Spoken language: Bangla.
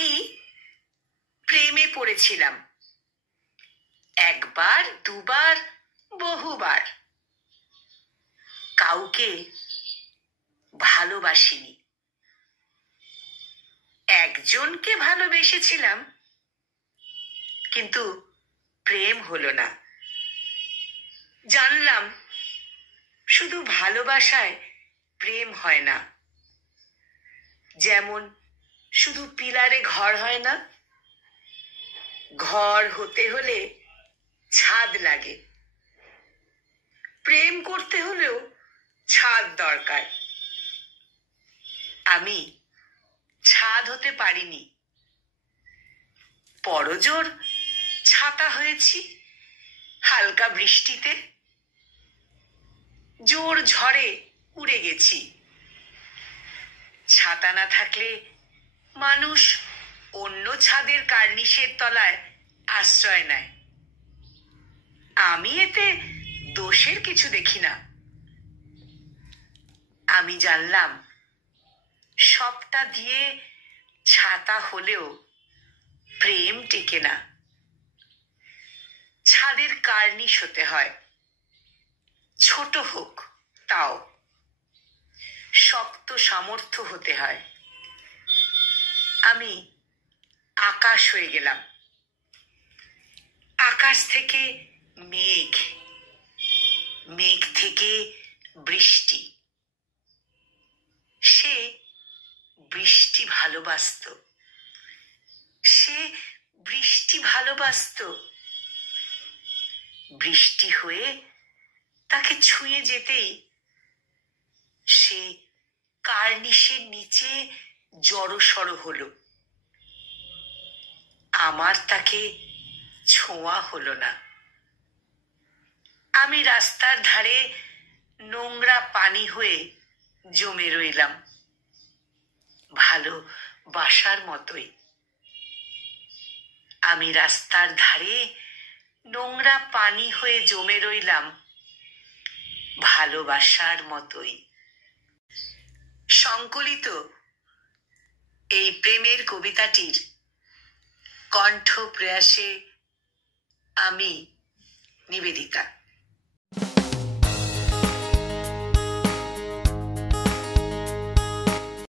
আমি প্রেমে পড়েছিলাম, একবার দুবার বহুবার। কাউকে ভালোবাসিনি, একজনকে ভালোবেসেছিলাম, কিন্তু প্রেম হলো না। জানলাম শুধু ভালোবাসায় প্রেম হয় না, যেমন শুধু পিলারে ঘর হয় না, ঘর হতে হলে ছাদ লাগে, প্রেম করতে হলেও ছাদ দরকার। আমি ছাদ হতে পারিনি, পরজোর ছাতা হয়েছি হালকা বৃষ্টিতে, জোর ঝড়ে উড়ে গেছি। ছাতা না থাকলে মানুষ অন্য ছাদের কার্নিশের তলায় আশ্রয় নেয়। আমি এতে দোষের কিছু দেখি না। আমি জানলাম সবটা দিয়ে ছাতা হলেও প্রেম টেকে না। ছাদের কার্নিশ হতে হয়, ছোট হোক তাও, শক্ত সামর্থ্য হতে হয়। আমি আকাশ হয়ে গেলাম, আকাশ থেকে মেঘ, মেঘ থেকে বৃষ্টি। সে বৃষ্টি ভালোবাসত, সে বৃষ্টি ভালোবাসত। বৃষ্টি হয়ে তাকে ছুঁয়ে যেতেই সে কার্নিশের নিচে জড়সড় হলো। আমার তাকে ছোঁয়া হলো না। আমি রাস্তার ধারে নোংরা পানি হয়ে জমে রইলাম, ভালোবাসার মতোই। আমি রাস্তার ধারে নোংরা পানি হয়ে জমে রইলাম, ভালোবাসার মতোই। সংকলিত এই প্রেমের কবিতাটির কণ্ঠ প্রয়াসে আমি নিবেদিতা।